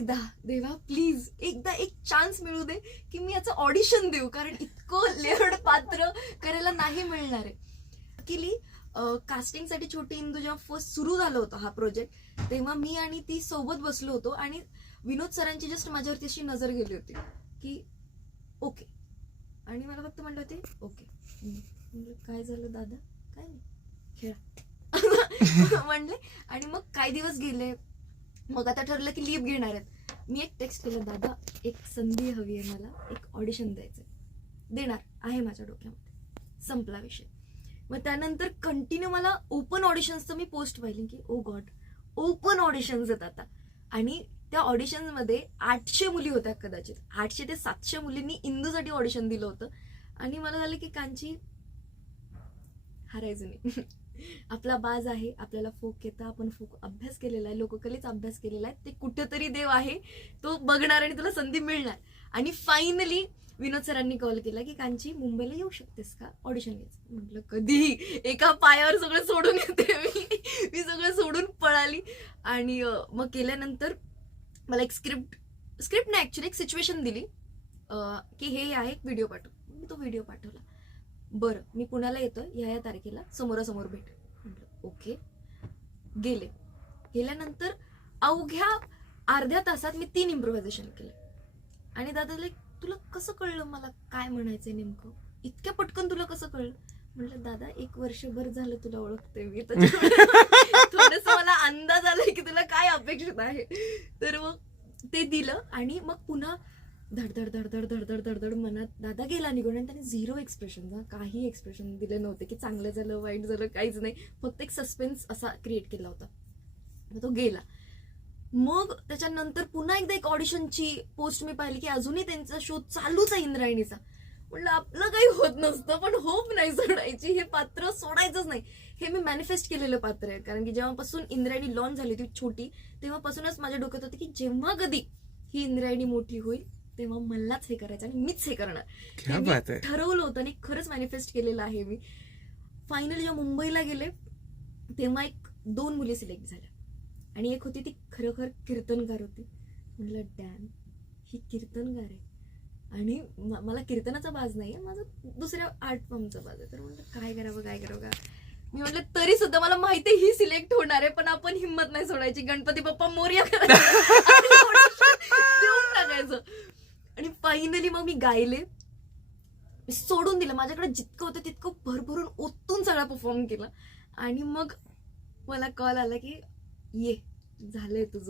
एकदा देवा प्लीज एकदा एक चान्स मिळू दे की मी याचं ऑडिशन देऊ, कारण इतकं लेअर्ड पात्र करायला नाही मिळणार आहे. केली कास्टिंगसाठी छोटी इंदू जेव्हा फर्स्ट सुरू झालं होतं हा प्रोजेक्ट, तेव्हा मी आणि ती सोबत बसलो होतो आणि विनोद सरांची जस्ट माझ्यावरती अशी नजर गेली होती की ओके, आणि मला फक्त म्हणलं होते ओके. म्हणलं काय झालं दादा, काय नाही खेळा म्हणले. आणि मग काही दिवस गेले, मग आता ठरलं की लीव घेणार आहेत. मी एक टेक्स्ट केलं, दादा एक संधी हवी आहे, मला एक ऑडिशन द्यायचंय, देणार आहे माझ्या डोक्यामध्ये, संपला विषय. मग त्यानंतर कंटिन्यू मला ओपन ऑडिशन्सचं मी पोस्ट पाहिली की ओ गॉड ओपन ऑडिशन्स आहेत आता. आणि त्या ऑडिशन्समध्ये 800 मुली होत्या, कदाचित 800 ते 700 मुलींनी इंदूसाठी ऑडिशन दिलं होतं. आणि मला झालं की कांची हारायचं नाही, आपला बाज आहे, आपल्याला फोक येतं, आपण फोक अभ्यास केलेला आहे, लोककलेचा अभ्यास केलेला आहे, ते कुठेतरी देव आहे, तो बघणार आणि तुला संधी मिळणार. आणि फायनली विनोद सरांनी कॉल केला की कांची मुंबईला येऊ शकतेस का ऑडिशन घ्यायचं. म्हटलं कधी, एका पायावर सगळं सोडून येते मी सगळं सोडून पळाली. आणि मग केल्यानंतर मला एक स्क्रिप्ट नाही ऍक्च्युली एक सिच्युएशन दिली की हे आहे, एक व्हिडिओ पाठव. मी तो व्हिडिओ पाठवला. बरं मी पुण्याला येतोय ह्या तारखेला, समोरासमोर भेट. म्हटलं ओके. गेल्यानंतर अवघ्या अर्ध्या तासात मी 3 इम्प्रोव्हायझेशन केले. आणि दादा तुला कसं कळलं मला काय म्हणायचंय नेमकं, इतक्या पटकन तुला कसं कळलं. म्हटलं दादा 1 वर्षभर झालं तुला ओळखते मी, थोडस मला अंदाज आलाय की तुला काय अपेक्षित आहे. तर मग ते दिलं आणि मग पुन्हा धडधड धडधड धडधड धडधड मनात दादा गेला निघून. आणि त्याने 0 एक्सप्रेशन, काही एक्सप्रेशन दिले नव्हते की चांगलं झालं वाईट झालं, काहीच नाही, फक्त एक सस्पेन्स असा क्रिएट केला होता. तो गेला. मग त्याच्यानंतर पुन्हा एकदा एक ऑडिशनची पोस्ट मी पाहिली की अजूनही त्यांचा शो चालूच आहे इंद्रायणीचा. म्हटलं आपलं काही होत नसतं पण होप नाही सोडायची, हे पात्र सोडायचंच नाही. हे मी मॅनिफेस्ट केलेलं पात्र आहे, कारण की जेव्हापासून इंद्रायणी लॉन्च झाली होती छोटी, तेव्हापासूनच माझ्या डोक्यात होतं की जेव्हा कधी ही इंद्रायणी मोठी होईल तेव्हा मलाच हे करायचं आणि मीच हे करणार. ठरवलं होतं आणि खरंच मॅनिफेस्ट केलेलं आहे मी. फायनली जेव्हा मुंबईला गेले तेव्हा 2 मुली सिलेक्ट झाल्या आणि एक होती ती खरोखर कीर्तनकार होती. म्हटलं डॅम, ही कीर्तनकार आहे आणि मला कीर्तनाचा बाज नाही आहे, माझा दुसऱ्या आर्ट फॉर्मचा बाज आहे. तर म्हटलं काय करावं. मी म्हटलं तरी सुद्धा मला माहिती ही सिलेक्ट होणार आहे, पण आपण हिंमत नाही सोडायची, गणपती बाप्पा मोरया देऊन टाकायचं. आणि फायनली मग मी गायले, सोडून दिलं, माझ्याकडे जितकं होतं तितकं भरभरून ओतून सगळा परफॉर्म केला. आणि मग मला कॉल आला की ये झालंय तुझं.